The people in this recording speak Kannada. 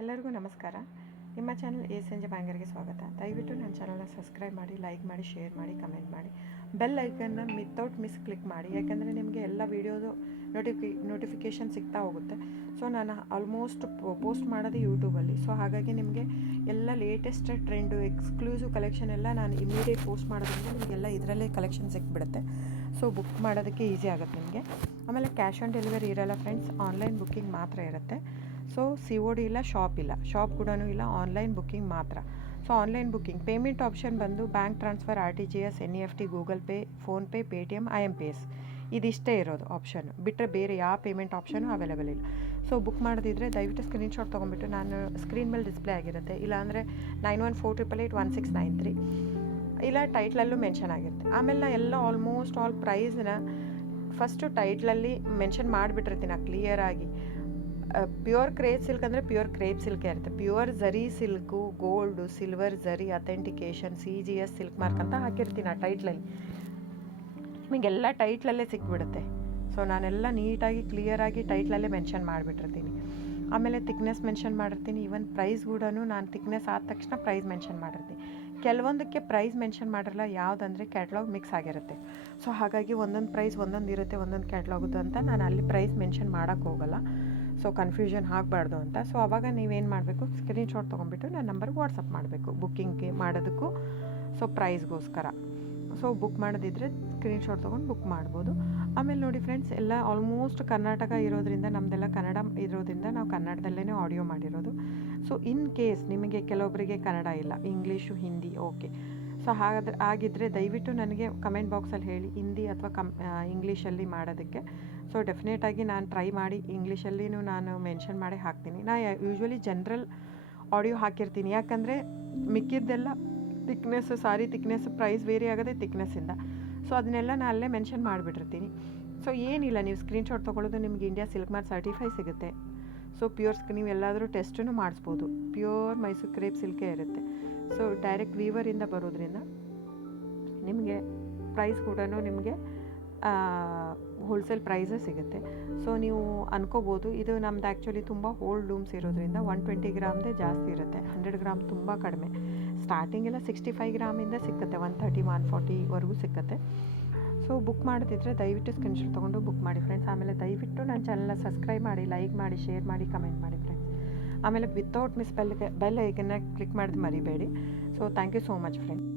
ಎಲ್ಲರಿಗೂ ನಮಸ್ಕಾರ. ನಿಮ್ಮ ಚಾನಲ್ ASNJ ಬ್ಯಾಂಗರ್ಗೆ ಸ್ವಾಗತ. ದಯವಿಟ್ಟು ನನ್ನ ಚಾನಲ್ನ ಸಬ್ಸ್ಕ್ರೈಬ್ ಮಾಡಿ, ಲೈಕ್ ಮಾಡಿ, ಶೇರ್ ಮಾಡಿ, ಕಮೆಂಟ್ ಮಾಡಿ. ಬೆಲ್ ಐಕನ್ನ ವಿತೌಟ್ ಮಿಸ್ ಕ್ಲಿಕ್ ಮಾಡಿ, ಯಾಕೆಂದರೆ ನಿಮಗೆ ಎಲ್ಲ ವೀಡಿಯೋದು ನೋಟಿಫಿಕೇಷನ್ ಸಿಗ್ತಾ ಹೋಗುತ್ತೆ. ಸೊ ನಾನು ಆಲ್ಮೋಸ್ಟ್ ಪೋಸ್ಟ್ ಮಾಡೋದು ಯೂಟ್ಯೂಬಲ್ಲಿ. ಸೊ ಹಾಗಾಗಿ ನಿಮಗೆ ಎಲ್ಲ ಲೇಟೆಸ್ಟ್ ಟ್ರೆಂಡು, ಎಕ್ಸ್ಕ್ಲೂಸಿವ್ ಕಲೆಕ್ಷನ್ ಎಲ್ಲ ನಾನು ಇಮಿಡಿಯೇಟ್ ಪೋಸ್ಟ್ ಮಾಡೋದ್ರಿಂದ ನಿಮಗೆಲ್ಲ ಇದರಲ್ಲೇ ಕಲೆಕ್ಷನ್ ಸಿಕ್ಬಿಡುತ್ತೆ. ಸೊ ಬುಕ್ ಮಾಡೋದಕ್ಕೆ ಈಸಿ ಆಗುತ್ತೆ ನಿಮಗೆ. ಆಮೇಲೆ ಕ್ಯಾಶ್ ಆನ್ ಡೆಲಿವರಿ ಇರೋಲ್ಲ ಫ್ರೆಂಡ್ಸ್, ಆನ್ಲೈನ್ ಬುಕ್ಕಿಂಗ್ ಮಾತ್ರ ಇರುತ್ತೆ. ಸೊ COD ಇಲ್ಲ, ಶಾಪ್ ಕೂಡ ಇಲ್ಲ, ಆನ್ಲೈನ್ ಬುಕ್ಕಿಂಗ್ ಮಾತ್ರ. So online booking payment option ಬಂದು bank transfer, RTGS, NEFT, Google Pay, PhonePe, Paytm, IMPS ಇದಿಷ್ಟೇ ಇರೋದು ಆಪ್ಷನ್. ಬಿಟ್ಟರೆ ಬೇರೆ ಯಾವ ಪೇಮೆಂಟ್ ಆಪ್ಷನು ಅವೈಲೇಬಲ್ ಇಲ್ಲ. ಸೊ ಬುಕ್ ಮಾಡೋದಿದ್ರೆ ದಯವಿಟ್ಟು ಸ್ಕ್ರೀನ್ಶಾಟ್ ತೊಗೊಂಬಿಟ್ಟು ನಾನು ಸ್ಕ್ರೀನ್ ಮೇಲೆ ಡಿಸ್ಪ್ಲೇ ಆಗಿರುತ್ತೆ, ಇಲ್ಲಾಂದರೆ 9148881693 ಇಲ್ಲ ಟೈಟ್ಲಲ್ಲೂ ಮೆನ್ಷನ್ ಆಗಿರುತ್ತೆ. ಆಮೇಲೆ ನಾನು ಎಲ್ಲ ಆಲ್ಮೋಸ್ಟ್ ಆಲ್ ಪ್ರೈಸ್ನ ಫಸ್ಟು ಟೈಟ್ಲಲ್ಲಿ ಮೆನ್ಷನ್ ಮಾಡಿಬಿಟ್ಟಿರ್ತೀನಿ ಕ್ಲಿಯರಾಗಿ. ಪ್ಯೂರ್ ಕ್ರೇಪ್ ಸಿಲ್ಕ್ ಅಂದರೆ ಪ್ಯೂರ್ ಕ್ರೇಪ್ ಸಿಲ್ಕೇ ಇರುತ್ತೆ. ಪ್ಯೂರ್ ಝರಿ ಸಿಲ್ಕು, ಗೋಲ್ಡು, ಸಿಲ್ವರ್ ಝರಿ ಅಥೆಂಟಿಕೇಷನ್, CGS ಸಿಲ್ಕ್ ಮಾರ್ಕ್ ಅಂತ ಹಾಕಿರ್ತೀನಿ ಆ ಟೈಟ್ಲಲ್ಲಿ. ನಿಮಗೆಲ್ಲ ಟೈಟ್ಲಲ್ಲೇ ಸಿಕ್ಬಿಡುತ್ತೆ. ಸೊ ನಾನೆಲ್ಲ ನೀಟಾಗಿ ಕ್ಲಿಯರಾಗಿ ಟೈಟ್ಲಲ್ಲೇ ಮೆನ್ಷನ್ ಮಾಡಿಬಿಟ್ಟಿರ್ತೀನಿ. ಆಮೇಲೆ ತಿಕ್ನೆಸ್ ಮೆನ್ಷನ್ ಮಾಡಿರ್ತೀನಿ. ಈವನ್ ಪ್ರೈಸ್ ಕೂಡ ನಾನು ತಿಕ್ನೆಸ್ ಆದ ತಕ್ಷಣ ಪ್ರೈಸ್ ಮೆನ್ಷನ್ ಮಾಡಿರ್ತೀನಿ. ಕೆಲವೊಂದಕ್ಕೆ ಪ್ರೈಸ್ ಮೆನ್ಷನ್ ಮಾಡಿರಲ್ಲ, ಯಾವುದಂದರೆ ಕ್ಯಾಟ್ಲಾಗ್ ಮಿಕ್ಸ್ ಆಗಿರುತ್ತೆ. ಸೊ ಹಾಗಾಗಿ ಒಂದೊಂದು ಪ್ರೈಸ್ ಒಂದೊಂದು ಇರುತ್ತೆ, ಒಂದೊಂದು ಕ್ಯಾಟ್ಲಾಗುದು ಅಂತ ನಾನು ಅಲ್ಲಿ ಪ್ರೈಸ್ ಮೆನ್ಷನ್ ಮಾಡೋಕ್ಕೆ ಹೋಗಲ್ಲ. ಸೊ ಕನ್ಫ್ಯೂಷನ್ ಆಗಬಾರ್ದು ಅಂತ. ಸೊ ಆವಾಗ ನೀವೇನು ಮಾಡಬೇಕು, ಸ್ಕ್ರೀನ್ಶಾಟ್ ತೊಗೊಂಡ್ಬಿಟ್ಟು ನನ್ನ ನಂಬರ್ಗೆ ವಾಟ್ಸಪ್ ಮಾಡಬೇಕು ಬುಕ್ಕಿಂಗ್ಗೆ ಮಾಡೋದಕ್ಕೂ, ಸೊ ಪ್ರೈಸ್ಗೋಸ್ಕರ. ಸೊ ಬುಕ್ ಮಾಡೋದಿದ್ರೆ ಸ್ಕ್ರೀನ್ಶಾಟ್ ತೊಗೊಂಡು ಬುಕ್ ಮಾಡ್ಬೋದು. ಆಮೇಲೆ ನೋಡಿ ಫ್ರೆಂಡ್ಸ್, ಎಲ್ಲ ಆಲ್ಮೋಸ್ಟ್ ಕರ್ನಾಟಕ ಇರೋದ್ರಿಂದ, ನಮ್ಮದೆಲ್ಲ ಕನ್ನಡ ಇರೋದ್ರಿಂದ ನಾವು ಕನ್ನಡದಲ್ಲೇ ಆಡಿಯೋ ಮಾಡಿರೋದು. ಸೊ ಇನ್ ಕೇಸ್ ನಿಮಗೆ ಕೆಲವೊಬ್ಬರಿಗೆ ಕನ್ನಡ ಇಲ್ಲ, ಇಂಗ್ಲೀಷು, ಹಿಂದಿ, ಓಕೆ. ಸೊ ಆಗಿದ್ದರೆ ದಯವಿಟ್ಟು ನನಗೆ ಕಮೆಂಟ್ ಬಾಕ್ಸಲ್ಲಿ ಹೇಳಿ, ಹಿಂದಿ ಅಥವಾ ಇಂಗ್ಲೀಷಲ್ಲಿ ಮಾಡೋದಕ್ಕೆ. ಸೊ ಡೆಫಿನೆಟಾಗಿ ನಾನು ಟ್ರೈ ಮಾಡಿ ಇಂಗ್ಲೀಷಲ್ಲಿನೂ ನಾನು ಮೆನ್ಷನ್ ಮಾಡಿ ಹಾಕ್ತೀನಿ. ಯೂಶ್ವಲಿ ಜನರಲ್ ಆಡಿಯೋ ಹಾಕಿರ್ತೀನಿ, ಯಾಕಂದರೆ ಮಿಕ್ಕಿದ್ದೆಲ್ಲ ತಿಕ್ನೆಸ್ಸು, ಸಾರಿ ತಿಕ್ನೆಸ್ಸು ಪ್ರೈಸ್ ವೇರಿ ಆಗೋದೇ ತಿಕ್ನೆಸ್ಸಿಂದ. ಸೊ ಅದನ್ನೆಲ್ಲ ನಾನು ಅಲ್ಲೇ ಮೆನ್ಷನ್ ಮಾಡಿಬಿಟ್ಟಿರ್ತೀನಿ. ಸೊ ಏನಿಲ್ಲ, ನೀವು ಸ್ಕ್ರೀನ್ಶಾಟ್ ತೊಗೊಳ್ಳೋದು, ನಿಮಗೆ ಇಂಡಿಯಾ ಸಿಲ್ಕ್ ಮಾರ್ಕ್ ಸರ್ಟಿಫೈ ಸಿಗುತ್ತೆ. ಸೊ ನೀವು ಎಲ್ಲಾದರೂ ಟೆಸ್ಟನ್ನು ಮಾಡಿಸ್ಬೋದು. ಪ್ಯೂರ್ ಮೈಸೂರು ಕ್ರೇಪ್ ಸಿಲ್ಕೇ ಇರುತ್ತೆ. ಸೊ ಡೈರೆಕ್ಟ್ ವೀವರಿಂದ ಬರೋದ್ರಿಂದ ನಿಮಗೆ ಪ್ರೈಸ್ ಕೂಡ ನಿಮಗೆ ಹೋಲ್ಸೇಲ್ ಪ್ರೈಸೇ ಸಿಗುತ್ತೆ. ಸೊ ನೀವು ಅನ್ಕೋಬೋದು, ಇದು ನಮ್ದು ಆ್ಯಕ್ಚುಲಿ ತುಂಬ ಹೋಲ್ಡ್ ಲೂಮ್ಸ್ ಇರೋದ್ರಿಂದ 120 ಗ್ರಾಮ್ದೇ ಜಾಸ್ತಿ ಇರುತ್ತೆ, 100 ಗ್ರಾಮ್ ತುಂಬ ಕಡಿಮೆ. ಸ್ಟಾರ್ಟಿಂಗೆಲ್ಲ 65 ಗ್ರಾಮಿಂದ ಸಿಕ್ಕತ್ತೆ, 130, 140ವರೆಗೂ ಸಿಕ್ಕತ್ತೆ. ಸೊ ಬುಕ್ ಮಾಡೋದಿದ್ರೆ ದಯವಿಟ್ಟು ಸ್ಕ್ರೀನ್ಶಾಟ್ ತೊಗೊಂಡು ಬುಕ್ ಮಾಡಿ ಫ್ರೆಂಡ್ಸ್. ಆಮೇಲೆ ದಯವಿಟ್ಟು ನನ್ನ ಚಾನಲ್ನ ಸಬ್ಸ್ಕ್ರೈಬ್ ಮಾಡಿ, ಲೈಕ್ ಮಾಡಿ, ಶೇರ್ ಮಾಡಿ, ಕಮೆಂಟ್ ಮಾಡಿ ಫ್ರೆಂಡ್ಸ್. ಆಮೇಲೆ ವಿತೌಟ್ ಮಿಸ್ ಬೆಲ್ ಐಕನ್ನ ಕ್ಲಿಕ್ ಮಾಡೋದು ಮರಿಬೇಡಿ. So thank you so much friends.